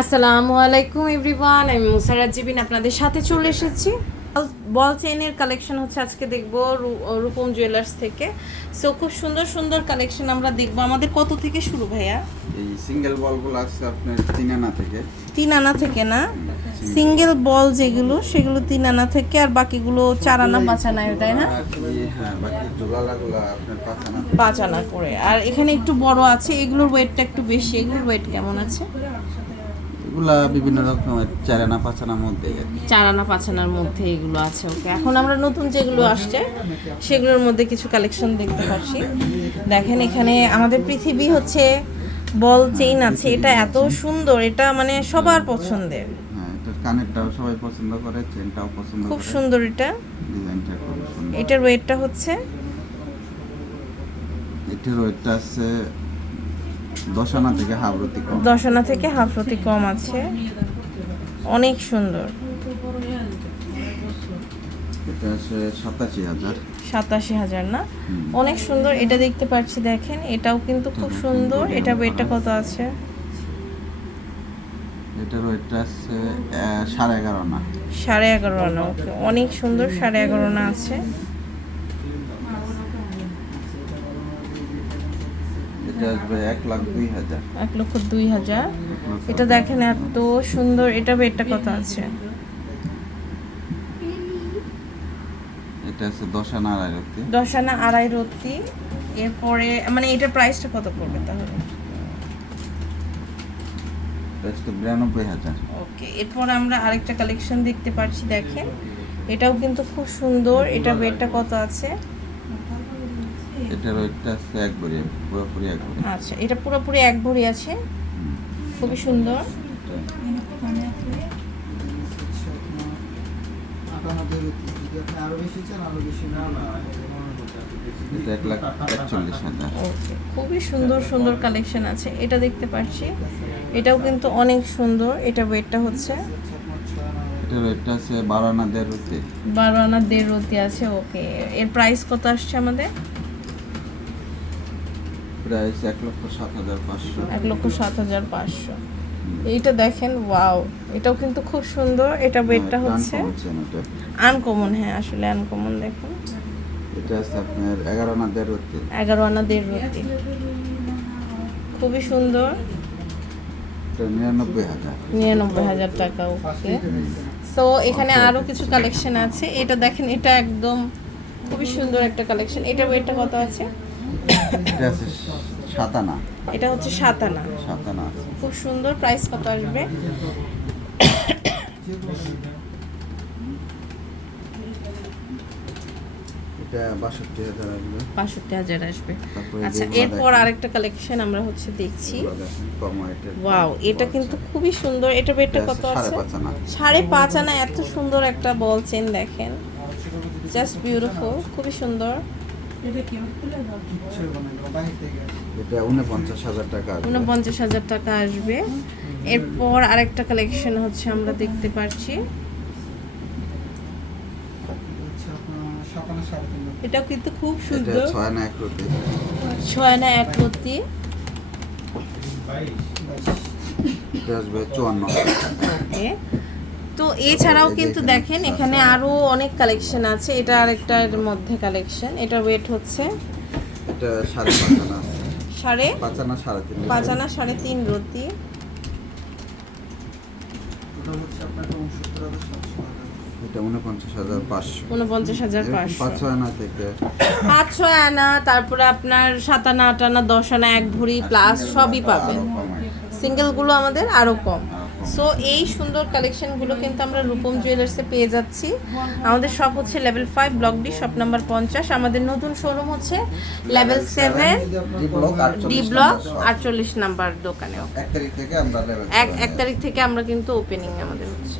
আসসালামু আলাইকুম এভরিওয়ান আমি মুসারাত জিবিন আপনাদের সাথে চলে এসেছি। বল চেইনের কালেকশন হচ্ছে আজকে দেখব রূপম জুয়েলার্স থেকে। সো খুব সুন্দর সুন্দর কালেকশন আমরা দেখব। আমাদের কত থেকে শুরু ভাইয়া? এই সিঙ্গেল বলগুলো আছে আপনার তিন আনা থেকে। তিন আনা থেকে না? সিঙ্গেল বল যেগুলো সেগুলো তিন আনা থেকে আর বাকিগুলো চার আনা পাঁচ আনা তাই না? হ্যাঁ পাঁচ আনা। করে। আর এখানে একটু বড় আছে এগুলোর ওয়েটটা একটু বেশি। এগুলোর ওয়েট কেমন আছে? এগুলা বিভিন্ন রকমের চার আনা পাঁচ আনার মধ্যে আর কি। চার আনা পাঁচ আনার মধ্যে এগুলো আছে ওকে। এখন আমরা নতুন যেগুলো আসছে সেগুলোর মধ্যে কিছু কালেকশন দেখতে পাচ্ছি। দেখেন এখানে আমাদের পৃথিবী হচ্ছে বল চেইন আছে এটা এত সুন্দর এটা মানে সবার পছন্দের। হ্যাঁ কানেরটাও সবাই পছন্দ করে চেনটাও পছন্দ খুব সুন্দর এটা। ডিজাইনটা খুব সুন্দর। এটার ওয়েটটা হচ্ছে? এটার ওয়েটটা আছে দশ আনা থেকে হাবরতি কম। দশ আনা থেকে হাফ রতি কম আছে। অনেক সুন্দর। এটা আছে সাতাশি হাজার। সাতাশি হাজার না? অনেক সুন্দর। এটা দেখতে পাচ্ছি দেখেন। এটাও কিন্তু খুব সুন্দর। এটা ওয়েটটা কত আছে? এটার ওয়েটটা আছে সাড়ে এগারো আনা। সাড়ে এগারো আনা ওকে। অনেক সুন্দর সাড়ে এগারো আনা আছে এটা আসবে এক লাখ দুই হাজার। এক লক্ষ দুই হাজার। এটা দেখেন এত সুন্দর এটা ওয়েটটা কত আছে? এটা আছে দশ আনা আড়াইরতি দশ আনা আড়াই রত্তি। এরপরে মানে এটার প্রাইসটা কত পড়বে তাহলে? বিরানব্বই হাজার। ওকে এরপর আমরা আরেকটা কালেকশন দেখতে পাচ্ছি দেখেন। এটাও কিন্তু খুব সুন্দর এটা বেডটা কত আছে? ওয়েটটা আছে এক ভরি পুরোপুরি এক ভরি। আচ্ছা এটা পুরোপুরি এক ভরি আছে। খুবই সুন্দর। এটা- এটা খুবই সুন্দর সুন্দর কালেকশন আছে। এটা দেখতে পাচ্ছি। এটাও কিন্তু অনেক সুন্দর। এটা ওয়েটটা হচ্ছে? এটার ওয়েটটা আছে বারো আনা দেড় রুতি বারো আনা দেড় রতি আছে ওকে। এর প্রাইস কত আসছে আমাদের? প্রাইস এক লক্ষ সাত হাজার পাঁচশো। এক লক্ষ সাত হাজার পাঁচশো। এইটা দেখেন ওয়াও এটাও কিন্তু খুব সুন্দর এটা ওয়েটটা হচ্ছে আনকমন হ্যাঁ আসলে আনকমন দেখুন। এটা আছে আপনার এগারো আনা দেড় রুটি এগারো আনা দেড় রতি খুবই সুন্দর। নিরানব্বই হাজার। টাকা ওকে। সো এখানে আরও কিছু কালেকশন আছে। এটা দেখেন এটা একদম খুবই সুন্দর একটা কালেকশন এটা ওয়েটটা কত আছে? এটা আছে সাত আনা এটা হচ্ছে সাত আনা সাত খুব সুন্দর প্রাইস কত আসবে? বাষট্টি হাজার আসবে। আচ্ছা এরপর আরেকটা কালেকশন আমরা হচ্ছে দেখছি। ওয়াও এটা কিন্তু খুবই সুন্দর। এটা কত আছে? সাড়ে পাঁচ আনা। সাড়ে পাঁচ আনা এত সুন্দর একটা বল চেন দেখেন। জাস্ট বিউটিফুল খুবই সুন্দর। এটা উনপঞ্চাশ হাজার টাকা আসবে। উনপঞ্চাশ হাজার টাকা আসবে। এরপর আরেকটা কালেকশন হচ্ছে আমরা দেখতে পাচ্ছি এটাও কিন্তু খুব সুন্দর। ছয় আনা এক রুটি। ছয় না এক রত্তি আসবে চুয়ান্ন। ওকে। তো এছাড়াও কিন্তু দেখেন এখানে আরও অনেক কালেকশন আছে। এটা আরেকটার মধ্যে কালেকশন এটা ওয়েট হচ্ছে এটা সাড়ে সাড়ে? পাঁচ আনা সাড়ে তিন পাঁচ আনা সাড়ে তিন রতি এটা উনপঞ্চাশ হাজার পাঁচশো। উনপঞ্চাশ হাজার পাঁচশো। পাঁচ আনা থেকে। পাঁচ ছয় আনা তারপরে আপনার সাত আনা আট আনা দশ আনা এক ভরি প্লাস সবই পাবেন। সিঙ্গেলগুলো আমাদের আরও আরও কম। সো এই সুন্দর কালেকশনগুলো কিন্তু আমরা রূপম জুয়েলার্সে পেয়ে যাচ্ছি। আমাদের শপ হচ্ছে level five block D shop number পঞ্চাশ। আমাদের নতুন শোরুম হচ্ছে level seven D block D 48 block number shop. আটচল্লিশ নাম্বার দোকানে এক তারিখ থেকে আমরা কিন্তু ওপেনিং আমাদের হচ্ছে।